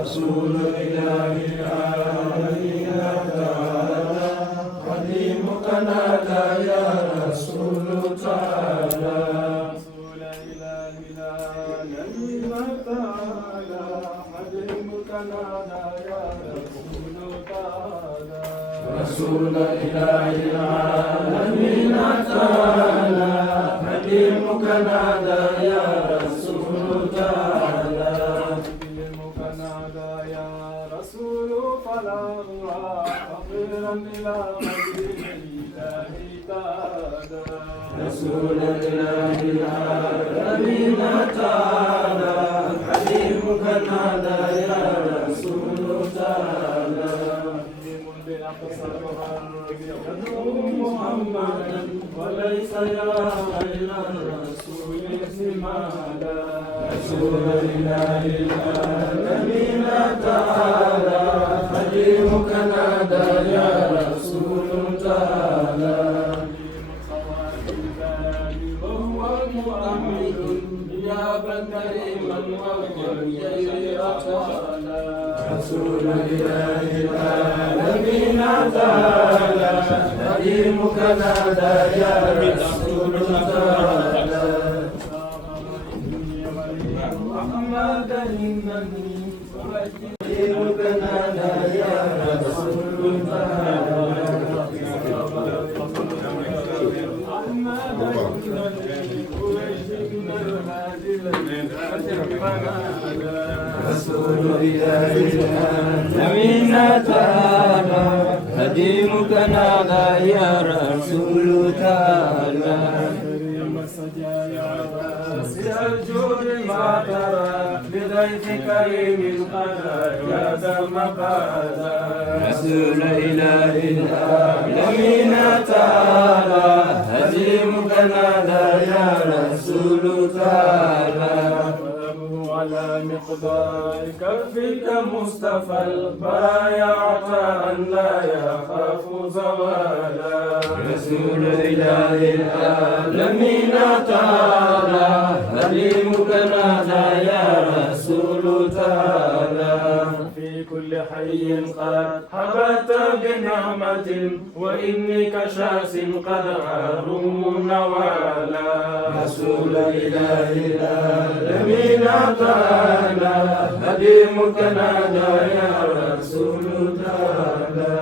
رسول إله العالمين تعالى قديمك نادى يا رسول تعالى رسول إله العالمين تعالى قديمك نادى يا رسول تعالى رسول إله العالمين تعالى قديمك نادى يا رسول تعالى قديمك نادى يا رسول فلا فقيرا إلى مدين الله تعالى رسول الإله العالمين تعالى قديمك نادى يا رسول تعالى قديم بأقصى يدعو محمدا وليس يرى غير الرسول سمادا رسول الإله العالمين تعالى قديمك نادى يا رسول تعالى وهو مؤمن إجابا كريما والغير أطوالا رسول الإله العالمين تعالى قديمك نادى يا رسول تعالى محمدا إنني قديمك نادى يا رسول تعالى رسول إله العالمين تعالى قديمك نادى يا رسول تعالى الجود ما ترى بضيف كريم القدر يا ذا المقادة رسول إله العالمين تعالى هزيمك نادى يا رسول تعالى على مقدار كفك مصطفى البرايا عطاء لا يخاف زوالا رسول إله العالمين تعالى حليمك نادى يا رسول تعالى في كل حي قد حبت بنعمة وإني كشاس قد عروم نوالا رسول إله العالمين تعالى قديمك نادى يا رسول تعالى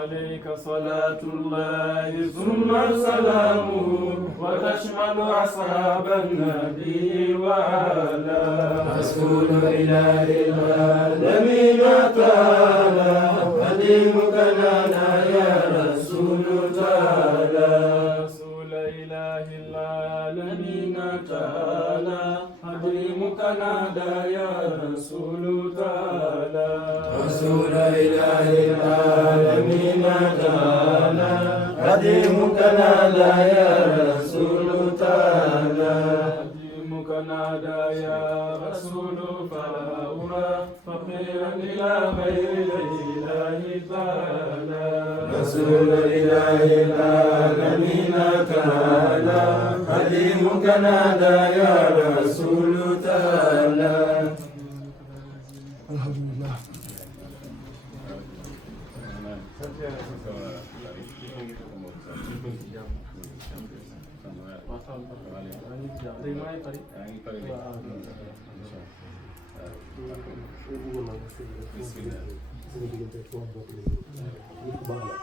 عليك صلاة الله ثم سلامه وتشمل أصحاب النبي وآله رسول إله العالمين تعالى قديمك نادى يا رسول تعالى رسول إله العالمين تعالى قديمك نادى يا رسول تعالى رسول إله العالمين تعالى قديمك نادى يا رسول تعالى قديمك نادى يا رسول فلا أرى فقيرا إلى غير الإله تعالى رسول الإله العالمين تعالى قديمك نادى يا رسول تعالى الحمد لله sama diggante ak sama bopp la nit ku baax la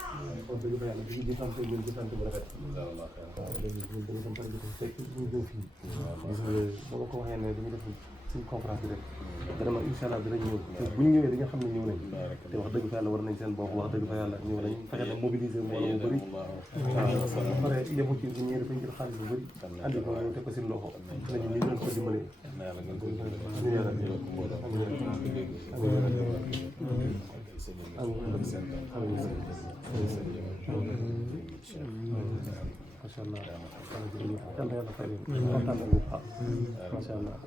wax dëgg fa yàlla di sant ñun di sant bu rafet waaw léegi ñun dañu dem par exemple fekk ñu ñëw fii gis nga ba ma ko waxee ne dañu def suñu conférence bi rek vraiment incha allah dinañ ñëw te bu ñu ñëwee di nga xam ne ñëw nañ te wax dëgg fa yàlla war nañ seen bopp wax dëgg fa yàlla ñëw nañ fexe na mobiliser mbooloo bu bëri waaw ba pare yemu ci ñëw dafa jël xaalis bu bëri andi ko ñëw teg ko seen loxo nañu nii lañ ko dimbalee macha allah yal na yàlla fay leen kontaan nañu bu baax macha allah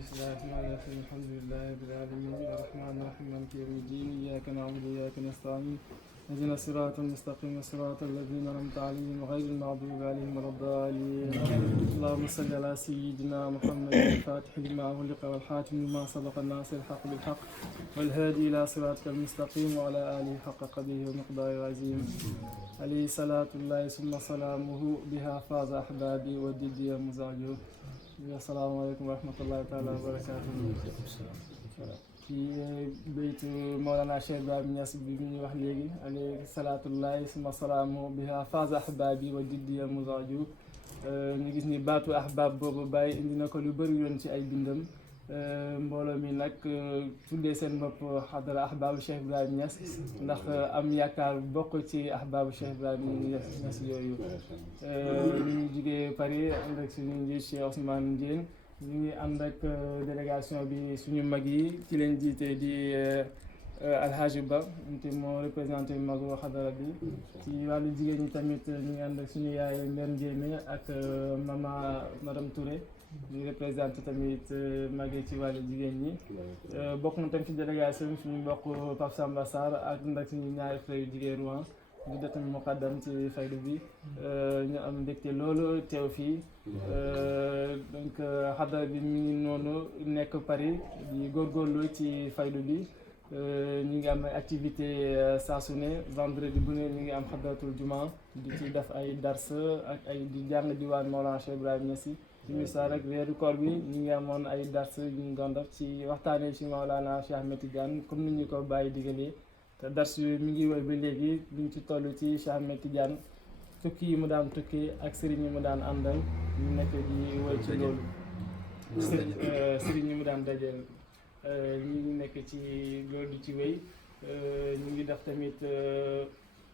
الحمد لله رب العالمين الرحمن الرحيم مالك يوم الدين إياك نعبد وإياك نستعين اهدنا الصراط المستقيم صراط الذين أنعمت عليهم غير المغضوب عليهم ولا الضالين اللهم صل على سيدنا محمد الفاتح لما أغلق والحاتم لما سبق الناصر الحق بالحق والهادي إلى صراطك المستقيم وعلى آله حق قدره ومقداره العظيم عليه صلاة الله ثم سلامه بها فاز أحبابي وددي مزاجه السلام عليكم ورحمة الله تعالى وبركاته ci baytu Mawlana Cheikh Ibrahima Niass bi ñu wax léegi alayhi salaatullahi suma salaamu biha faza ahbaabi wa diddiya muzaaju ñu gis ni baatu ahbaab boobu bàyyi indi na ko lu bëri yoon ci ay bindam mbooloo mi nag tuddee seen bopp xadara ahbaabu Cheikh Ibrahima Niass ndax am yaakaar bokk ci ahbaabu Cheikh Ibrahima Niass yooyu ñu jugee Paris ànd ak suñu njiit Cheikh Ousmane Dieng ñu ngi ànd ak délégation bi suñu mag yi ci leen jiite di Alhaji Ba te moo représenté magu xadara bi ci wàllu jigéen ñi tamit ñu ngi ànd ak suñu yaay Mbène Ndiémé ak mama madame Touré ñu représenté tamit mag yi ci wàllu jigéen ñi bokk na tamit ci délégation suñu mbokk Pape Samba Sarr ak ndak suñu ñaari frère yu jigéen Rouen ñu def tamit muqaddam ci faydu bi ñu am mbégte loolu teew fii donc xadara bi mi ngi noonu nekk Paris di góorgóorlu ci faydu bi ñu ngi am ay activité saa su ne vendredi bu ne ñu ngi am xadaratul juma di ci def ay dars ak ay di jàng diwaan Mawlana Cheikh Ibrahima Niass ci misaal rek weeru koor bi ñu ngi amoon ay dars yu ñu doon def ci waxtaanee ci Mawlana Cheikh Ahmed Tidiane comme ni ñu ko bàyyi digalee te dars yooyu mi ngi woy ba léegi ñu ci toll ci Cheikh Ahmed Tidiane tukki yi mu daan tukki ak sëriñ yi mu daan àndal ñu nekk di woy ci loolu sëriñ yi mu daan dajeel ñu ngi nekk ci loolu di ci wéy ñu ngi def tamit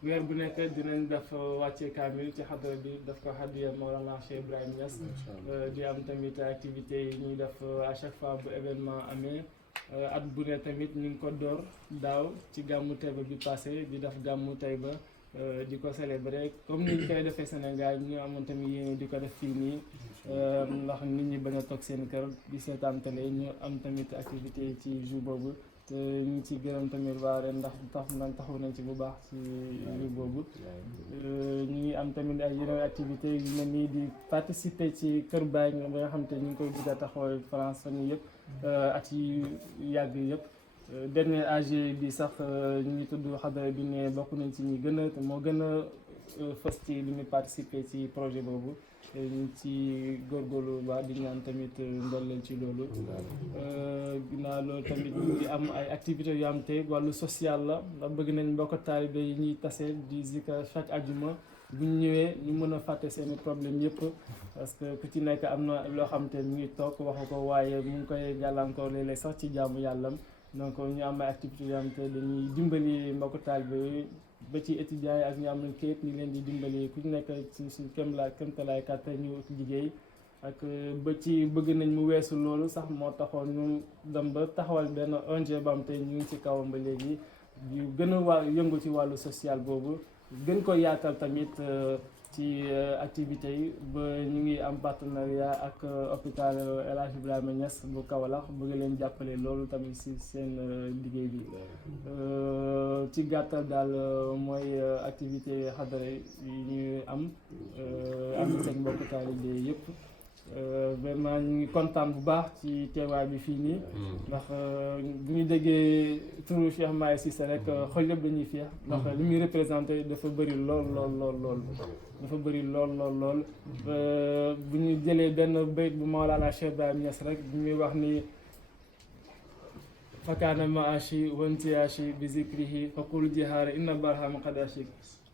weer bu nekk dinañ def wàcce kaamil ci xadara bi daf ko hadiya Mawlana Cheikh Ibrahima Niass di am tamit activité yi ñuy def à chaque fois bu événement amee at bu ne tamit ñu ngi ko door daaw ci gàmmu Taïba bi passé di def gàmmu Taïba di ko célébrer comme ni ñu koy defee Sénégal ñu amoon tamit yéene di ko def fii nii ndax nit ñi bañ a toog seen kër di seetaan télé ñu am tamit activité ci jour boobu te ñu ngi ci gërëm tamit waa ren ndax taxaw nañ ci bu baax ci jour boobu ñu ngi am tamit ay yeneen activité yu mel nii di participer ci kër Baye nga ba nga xam te ñu ngi koy bëgg a taxawal France fan yii yëpp at yi yàgg yëpp dernier AG bi sax ñu ngi tudd xadara bi ne bokk nañ ci ñi gën a te moo gën a fës ci li muy participer ci projet boobu ñu ci góorgóorlu ba di ñaan tamit ndolleen ci loolu ginnaaw loolu tamit ñu ngi am ay activités yu am te wàllu social la ndax bëgg nañ mbokk taalibe yi ñuy tase di zikar chaque ajuma bu ñu ñëwee ñu mën a fàtte seeni problème yëpp parce que ku ci nekk am na loo xam te mu ngi toog waxu ko waaye mu ngi koy gàllankoor léeg-léeg sax ci jaamu yàllam donc ñu am ay activités yoo xam te dañuy dimbali mbokk taalibe yi ba ci étudiants yi ak ñu am nañ kayit ñu leen di dimbali ku nekk ci suñ kéemtalaay kàttan ñu liggéey ak ba ci bëgg nañ mu weesu loolu sax moo taxoon ñu dem ba taxawal benn ONG ba am te ñu ngi ci kawam ba léegi yu gën a yëngu ci wàllu social boobu gën ko yaatal tamit ci activités yi ba ñu ngi am partenariat ak hôpital El Hadj Ibrahima Niass bu Kaolack bëgg leen jàppale loolu tamit si seen liggéey bi ci gàttal daal mooy activité xadara yi ñu am seen mbokk taalibe yëpp vraiment ñu ngi kontaan bu baax ci teewaay bi fii nii ndax bu ñu déggee turu Cheikh Mahi Cissé rek xol yëpp dañuy fiix ndax li muy représenté dafa bëri lool dafa bëri lool bu ñu jëlee benn bayt bu Mawlana Cheikh Ibrahima Niass rek bu ñuy wax ni fakaana maashi wantiyaashi bi zikrihi faqul jihaara inna barhama qad ashik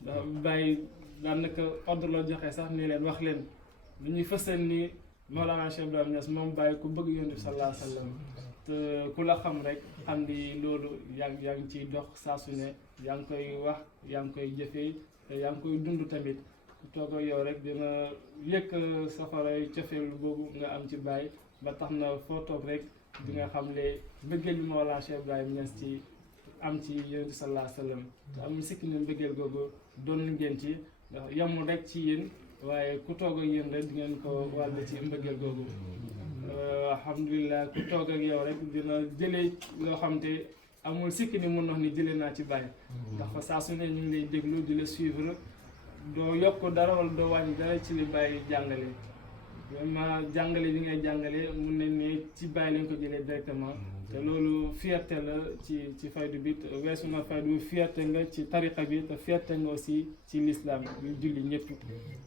ndax bàyyi daanaka ordre la joxe sax ni leen wax leen lu ñuy fësal ni Mawlana Cheikh Ibrahima Niass moom bàyyi ku bëgg Yonent bi sallallahu alayhi wa sallam te ku la xam rek xam ni loolu yaa ngi ciy dox saa su ne yaa ngi koy wax yaa ngi koy jëfee te yaa ngi koy dund tamit ku toog ak yow rek dina yëkk safaray cofeel boobu nga am ci bàyyi ba tax na foo toog rek di nga xam ne mbëggeel bi Mawlana Cheikh Ibrahima Niass ci am ci Yonent bi sallallahu alayhi wa sallam te amul sikki ne mbëggeel googu doon ngeen ci ndax yamul rek ci yéen waaye ku toog ak yéen rek di ngeen ko wàll ci mbëggeel googu alhamdulilah ku toog ak yow rek dina jëlee loo xam te amul sikki ni mun wax ni jëlee naa ci Baye ndax fa saa su ne ñu ngi lay déglu di la suivre doo yokk dara wala doo wàññi dara ci li Baye jàngale vraiment jàngale bi ngay jàngale mun nañ ne ci Baye lañ ko jëlee directement te loolu fierté la ci faydu bi weesu na faydu fierté nga ci tariqa bi te fierté nga aussi ci l'islam yu julli ñëpp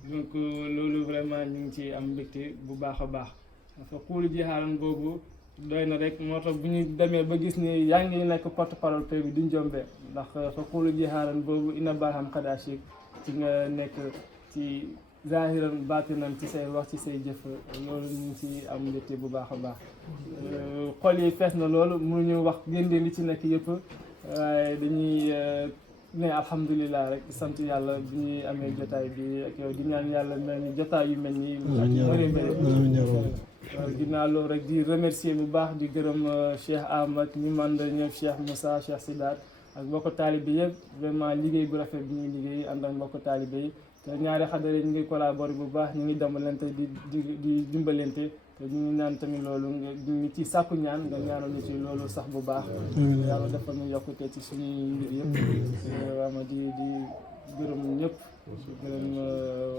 donc loolu vraiment ñu ngi ci am mbégte bu baax a baax dafa xuulu jihaaran boobu doy na rek moo tax bu ñu demee ba gis ni yaa ngi nekk porte parole pay bi duñ jombe ndax fa xuulu jihaaran boobu ina baaxam xadaashik ci nga nekk ci zahiran baatinan ci say wax ci say jëf loolu ñu ngi ci am mbégte bu baax a baax xol yi fees na loolu mënuñu wax génde li ci nekk yëpp waaye dañuy ne alhamdulilah rek sant yàlla bi ñuy amee jotaay bi ak yow di ñaan yàlla mel ni jotaay yu mel nii bëri bëri ginnaaw loolu rek di remercier bu baax di gërëm Cheikh Ahmad ñi mand ñëpp Cheikh Moussa Cheikh Sidaat ak mbokk taalibe yëpp vraiment liggéey bu rafet bi ñuy liggéey ànd ak mbokk taalibe yi te ñaari xadare ñu ngi collaboré bu baax ñu ngi dembalante di dimbalante te ñu ngi ñaan tamit loolu ñu ngi ci sàkku ñaan nga ñaanal ñu ci loolu sax bu baax yàlla dafa ñu yokkute ci suñuy mbir yëpp waama di gërëm ñëpp gërëm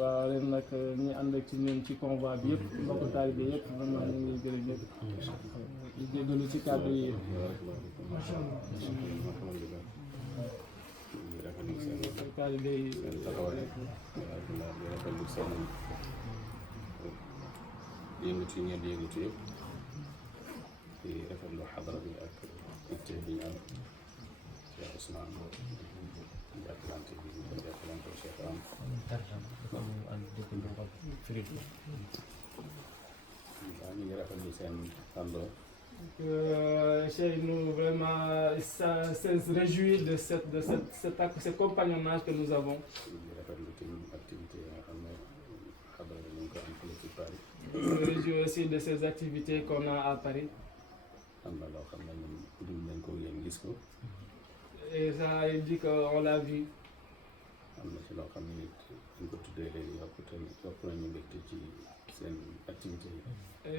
waa ren nag ñi ànd ak ci ñun ci convoi bi yëpp mbokk taalibe yëpp vraiment ñu ngi gërëm ñëpp di jéggalu ci kàddu yi taalibe yi yëngatu yi ngeen di yëngatu yëpp di rafetlu xadara bi ak itte bi ñu am Cheikh Ousmane jàppalante bi ñu ko jàppalante Cheikh Am waaw ñu ngi rafetlu seen àndoo Cheikh nous vraiment ça se réjouit de ce compagnonnage que nous avons. ñu rafetlu tamit activité yi nga xam ne xadara bi ñu ngi ko am fële ci Paris. Je me réjouis aussi de ces activités qu'on a à Paris. am na loo xam ne ñun dund nañ ko ngeen gis ko. Et ça il dit qu'on l'a vu. am na ci loo xam ne ñu ko tuddee léegi yokk nañu mbégte ci seen activité yi.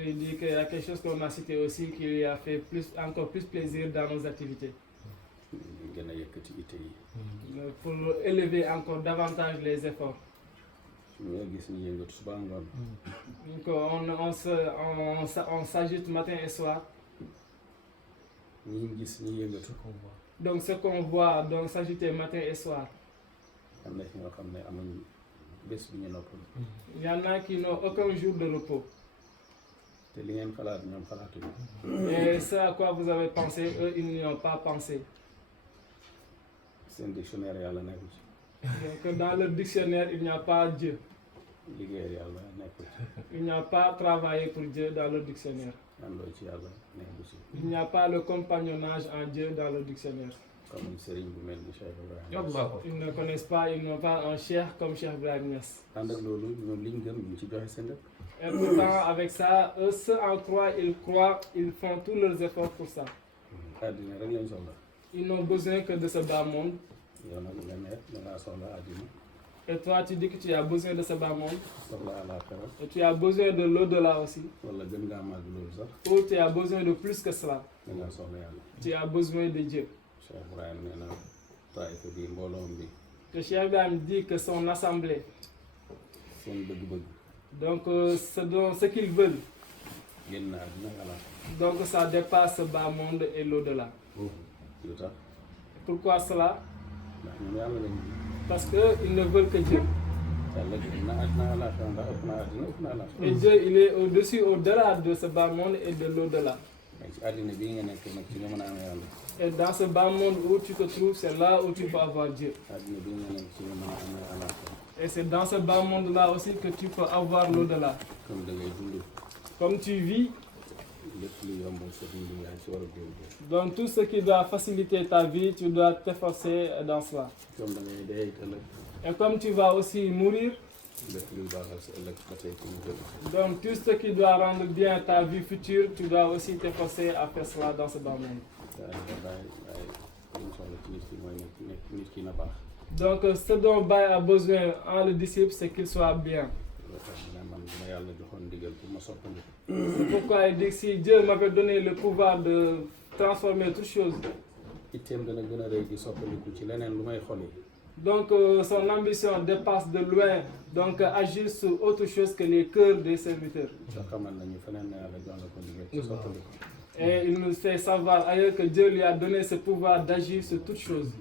Il dit qu'il y a quelque chose qu'on a cité aussi qui lui a fait encore plus plaisir dans nos activités. ñu gën a yëkkati itte yi. Pour élever encore davantage les efforts. ñu ngi gis ñu yëngatu suba ngoon. Donc on s'agite matin et soir. ñu gis ñu yëngatu. Donc ce qu'on voit donc s'agiter matin et soir. am na ci ñoo xam ne amuñ bés bi ñu noppal. Il y en a qui n'ont aucun jour de repos. te li ngeen xalaat ñoom xalaatuñu. Et ce à quoi vous avez pensé, eux ils n'y ont pas pensé. seen dictionnaire yàlla nekku ci. Donc dans leur dictionnaire il n'y a pas Dieu. liggéeyal yàlla nekku ci. Il n'y a pas travaillé pour Dieu dans leur dictionnaire. àndoo ci yàlla nekku ci. Il n'y a pas le compagnonnage en Dieu dans leur dictionnaire. comme sëriñ bu mel ni Cheikh Ibrahima. Ils ne connaissent pas, ils n'ont pas un cheikh comme Cheikh Ibrahim Niass. ànd ak loolu ñoom liñ gëm ñu ci joxe seen lépp. Et pourtant avec ça, eux ceux en croient, ils font tous leurs efforts pour ça. àddina rek lañ soxla. Ils n'ont besoin que de ce bas monde. yow nag nga ne dangaa soxla àddina. Et toi tu dis que tu as besoin de ce bas monde. soxla àllaaxira. Et tu as besoin de l'au-delà aussi. wala gën ngaa màgg loolu sax. Ou tu as besoin de plus que cela. dangaa soxla yàlla. Tu as besoin de Dieu. Cheikh Ibrahima nee na taaifa bi mbooloom bi. Que Cheikh Ibrahim dit que son assemblée, seen bëgg-bëgg. donc ce qu'ils veulent, génn na àddina àllaaxira. donc ça dépasse ce bas monde et l'au-delà. lu tax Pourquoi cela? ndax ñoom yàlla lañ. Parce qu'ils ne veulent que Dieu. yàlla génn na àddina àllaaxira ndax ëpp na àddina ëpp na àllaaxira. Et Dieu, il est au-dessus, au-delà de ce bas monde et de l'au-delà. mais ci àddina bii nga nekk nag ci nga mën a amee yàlla. Et dans ce bas monde où tu te trouves, c'est là où tu peux avoir Dieu. àddina bii nga nekk ci nga mën a amee àllaaxira. Et c'est dans ce bas monde-là aussi que tu peux avoir l'au-delà. comme da ngay dund. Comme tu vis, lépp lu yomb sa dund yaa ngi ci war a góorgóorlu. donc tout ce qui doit faciliter ta vie, tu dois t'efforcer dans cela. comme da ngay dee it ëllëg. Et comme tu vas aussi mourir, lépp luy baaxal sa ëllëg ba tey ku mu jël. donc tout ce qui doit rendre bien ta vie future, tu dois aussi t'efforcer à faire cela dans ce bas monde. waaye li ñu soxla ci nit ki mooy nit ki na baax. Donc ce dont Baye a besoin en le disciple, c'est qu'il soit bien. loolu tax dina man bu ma yàlla joxoon ndigal pour ma soppandi. C'est pourquoi il dit que si Dieu m'avait donné le pouvoir de transformer toutes choses, itteem dana gën a rëy di soppandiku ci leneen lu may xol yi. Donc son ambition dépasse de loin donc agir sur autre chose que les cœurs des serviteurs. te xamal nañu feneen ne yàlla jox na ko ndigal ci soppandiku. Et il nous fait savoir ailleurs que Dieu lui a donné ce pouvoir d'agir sur toutes choses.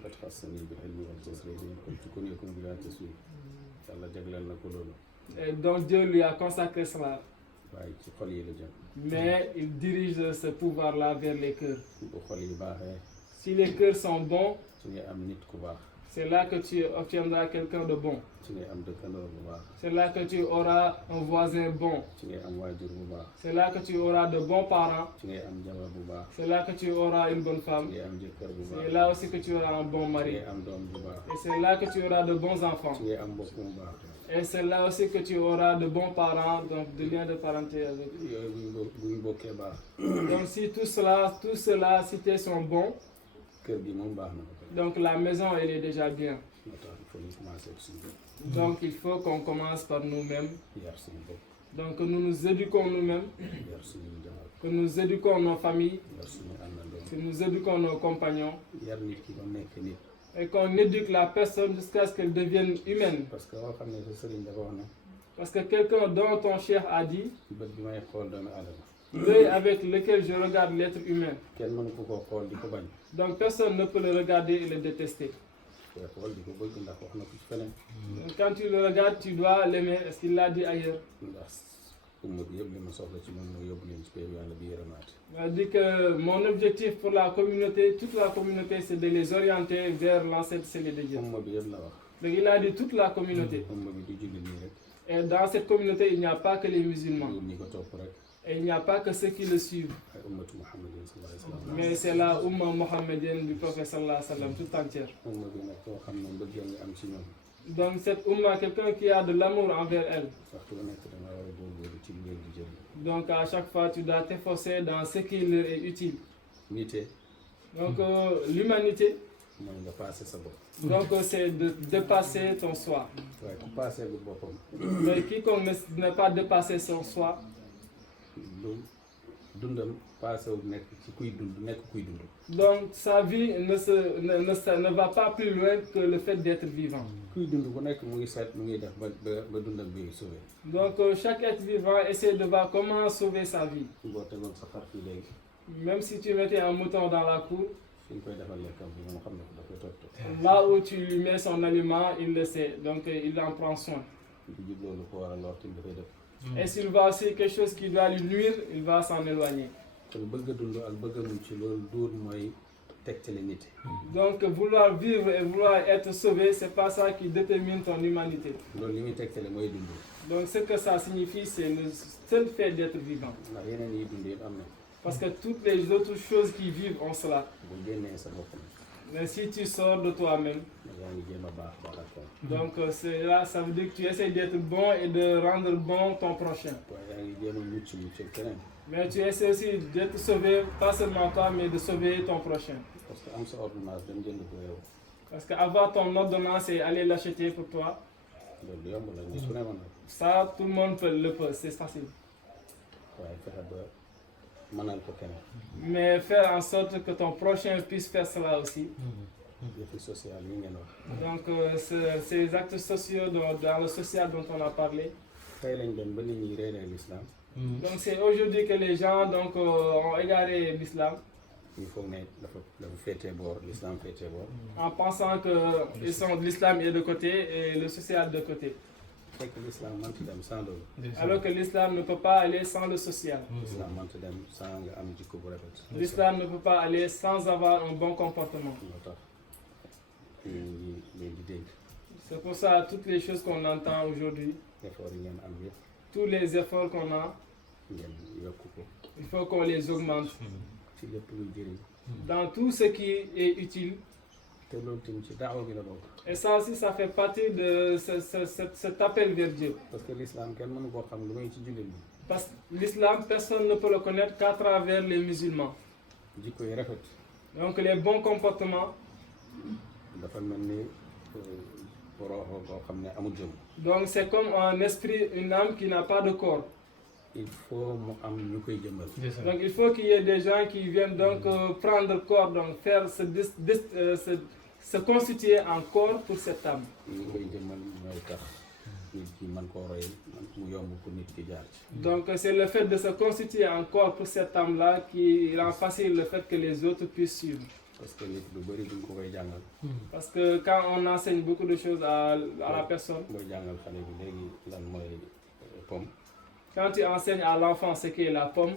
Et donc Dieu lui a consacré cela. Mais il dirige ce pouvoir-là vers les cœurs. Si les cœurs sont bons, c'est là que tu obtiendras quelqu'un de bon. C'est là que tu auras un voisin bon. C'est là que tu auras de bons parents. C'est là que tu auras une bonne femme. C'est là aussi que tu auras un bon mari. Et c'est là que tu auras de bons enfants. Et c'est là aussi que tu auras de bons parents, donc de liens de parenté avec eux. Donc si tout cela, si tes sont bons, donc la maison elle est déjà bien. Donc il faut qu'on commence par nous-mêmes. Donc que nous nous éduquons nous-mêmes, que nous éduquons nos familles, que nous éduquons nos compagnons. Et qu'on éduque la personne jusqu'à ce qu'elle devienne humaine. Parce que quelqu'un dont ton cher a dit, l'œil avec lequel je regarde l'être humain. Donc personne ne peut le regarder et le détester. Quand tu le regardes, tu dois l'aimer. Est-ce qu'il l'a dit ailleurs? Il dit que mon objectif pour la communauté, toute la communauté, c'est de les orienter vers l'ancêtre scellé de Dieu. Donc il a dit toute la communauté. Et dans cette communauté, il n'y a pas que les musulmans. Et il n'y a pas que ceux qui le suivent. Mais c'est la Ummah mohammedienne du prophète sallallahu alayhi wa sallam tout entière. Donc cette Ummah, quelqu'un qui a de l'amour envers elle. Donc à chaque fois, tu dois t'efforcer dans ce qui leur est utile. Donc l'humanité, donc c'est de dépasser ton soi. Mais quiconque n'est pas dépassé son soi, donc sa vie ne va pas plus loin que le fait d'être vivant. Donc chaque être vivant essaie de voir comment sauver sa vie. Même si tu mettais un mouton dans la cour, là où tu lui mets son aliment, il le sait, donc il en prend soin. Et s'il voit aussi quelque chose qui doit lui nuire, il va s'en éloigner. Donc vouloir vivre et vouloir être sauvé, c'est pas ça qui détermine ton humanité. Donc ce que ça signifie, c'est le seul fait d'être vivant. Parce que toutes les autres choses qui vivent ont cela. Mais si tu sors de toi-même, donc là, ça veut dire que tu essaies d'être bon et de rendre bon ton prochain. Mais tu essaies aussi d'être sauvé, pas seulement toi, mais de sauver ton prochain. Parce qu'avoir ton ordonnance et aller l'acheter pour toi, ça, tout le monde le peut, c'est facile. Mais faire en sorte que ton prochain puisse faire cela aussi. Donc ces actes sociaux dans le social dont on a parlé. Donc c'est aujourd'hui que les gens donc, ont égaré l'islam. En pensant que l'islam est de côté et le social de côté. Alors que l'islam ne peut pas aller sans le social. L'islam ne peut pas aller sans avoir un bon comportement. C'est pour ça toutes les choses qu'on entend aujourd'hui, tous les efforts qu'on a, il faut qu'on les augmente. Dans tout ce qui est utile. Et ça aussi, ça fait partie de cet appel vers Dieu. Parce que l'islam, personne ne peut le connaître qu'à travers les musulmans. Donc les bons comportements. Donc c'est comme un esprit, une âme qui n'a pas de corps. il faut mu am ñu koy jëmbal. Donc il faut qu'il y ait des gens qui viennent donc prendre corps, donc faire se constituer en corps pour cette table. ñu koy jëmbal ñooy tax nit ki mën koo roy mu yomb pour nit ki jaar ci. Donc c'est le fait de se constituer en corps pour cette table-là qui rend facile le fait que les autres puissent suivre. parce que nit lu bëri duñ ko koy jàngal. Parce que quand on enseigne beaucoup de choses à la personne, booy jàngal xale bi léegi lan mooy pomme. quand tu enseignes à l'enfant ce qu'est la pomme,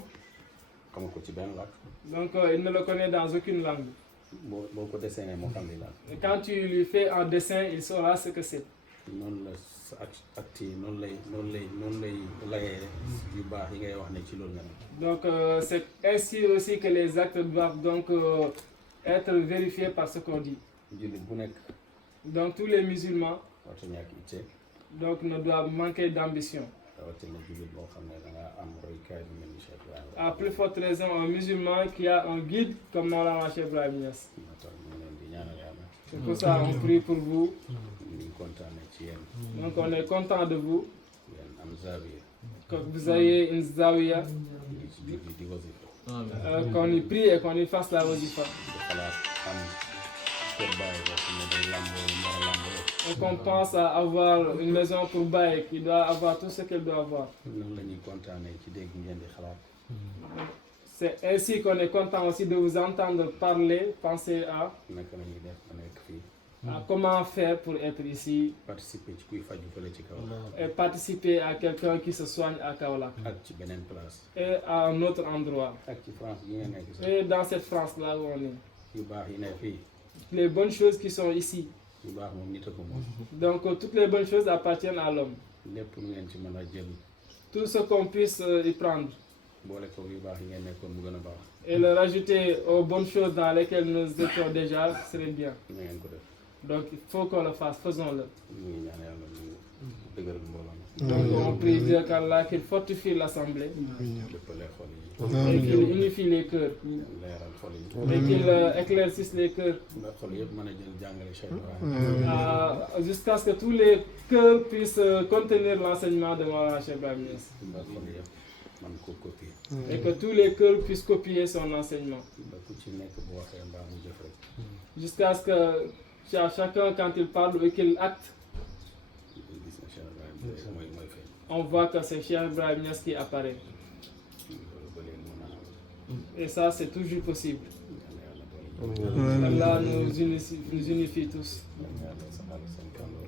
xamu ko ci benn làkk. donc il ne le connaît dans aucune langue. boo ko dessiné moo xam li la. Et quand tu lui fais un dessin, il saura ce que c'est. noonu la sa acte yi noonu lay layee yu baax yi ngay wax ne ci loolu nga ne. Donc c'est ainsi aussi que les actes doivent donc être vérifiés par ce qu'on dit. jullit bu nekk Donc tous les musulmans warta ñàkk itte donc ne doivent manquer d'ambition. rawatina jullit boo xam ne da nga am royukaay bu mel ni Cheikh Ibrahima. À plus forte raison, un musulman qui a un guide comme Maulana Cheikh Ibrahim Niass. moo tax ñu leen di ñaanal yàlla. C'est pour ça on prie pour vous. ñu ngi kontaane ci yéen. Donc on est content de vous. yéen am zawiya. Que vous ayez une zawiya, di ci julli di wasifa. qu'on y prie et qu'on y fasse la wazifa. di xalaat am kër bàyyi boo xam ne day lamboo nar a lamboo. Et qu'on pense à avoir une maison pour Baye qui doit avoir tout ce qu'elle doit avoir. noonu la ñuy kontaane ci dégg ngeen di xalaat. C'est ainsi qu'on est content aussi de vous entendre parler, penser naka la ñuy def ba nekk fii. à comment faire pour être ici participer ci kuy faju fële ci kaw. et participer à quelqu'un qui se soigne à Kaolack ak ci beneen place. et à un autre endroit. ak ci France yi nga nekk sax. Et dans cette France-là où on est. yu baax yi ne fii. Les bonnes choses qui sont ici. yu baax moom nit a ko moom. Donc toutes les bonnes choses appartiennent à l'homme. lépp lu ngeen ci mën a jël. Tout ce qu'on puisse y prendre boole ko yu baax yi ngeen nekkoon mu gën a baax. et le rajouter aux bonnes choses dans lesquelles nous étions déjà serait bien. na ngeen ko def. Donc il faut qu'on le fasse, faisons-le. ñu ngi ñaan yàlla ñu dëgëral mbooloo mi. Donc on prie Dieu qu'Allah qu'il fortifie l'assemblée dëppale xol yi. et qu'il unifie les cœurs leeral xol yi. et qu'il éclaircisse les cœurs ndax xol yëpp mën a jël jàngale Cheikh Ibrahima. jusqu'à ce que tous les cœurs puissent contenir l'enseignement de Maulana Cheikh Ibrahim Niass ndax xol yëpp man ko copier. et que tous les cœurs puissent copier son enseignement ba ku ci nekk bu waxee mbaa mu jëf rek. jusqu'à ce que chacun quand il parle ou qu'il acte, gis na Cheikh Ibrahima mooy feeñ. on voit que c'est Cheikh Ibrahim Niass qui apparaît. loolu ba léegi mën naa am. Et ça c'est toujours possible. yàlla yàlla boole. Allah nous unifie tous. yàlla yàlla saxal seen kàndoo.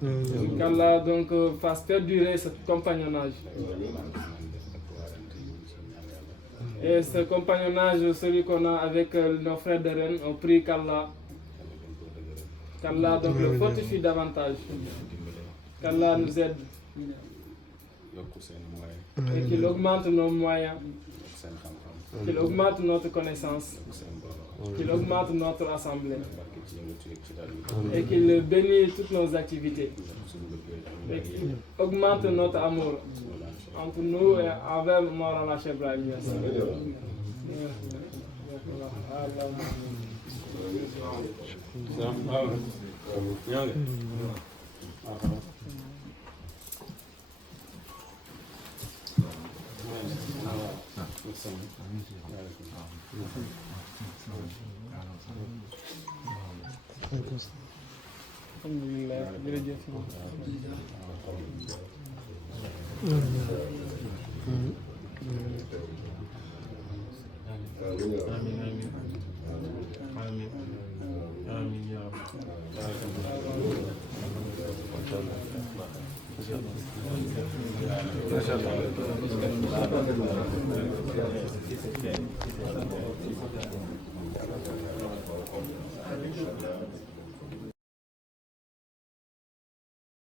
Qu'Allah donc fasse perdurer ce compagnonnage. Et ce compagnonnage, celui qu'on a avec nos frères de Rennes, on prie qu'Allah donc le fortifie davantage. Qu'Allah nous aide yokk seen moyen. et qu'il augmente nos moyens, yokk seen xam-xam. qu'il augmente notre connaissance, yokk seen mbooloo. qu'il augmente notre assemblée barke ci yëngatu yeeg ci daal yi. et qu'il bénisse toutes nos activités suñu bëggee et qu'il augmente notre amour entre nous et envers Maulana Cheikh Ibrahim Niass. Alhamdulillah, jërëjëf. Macha Allah.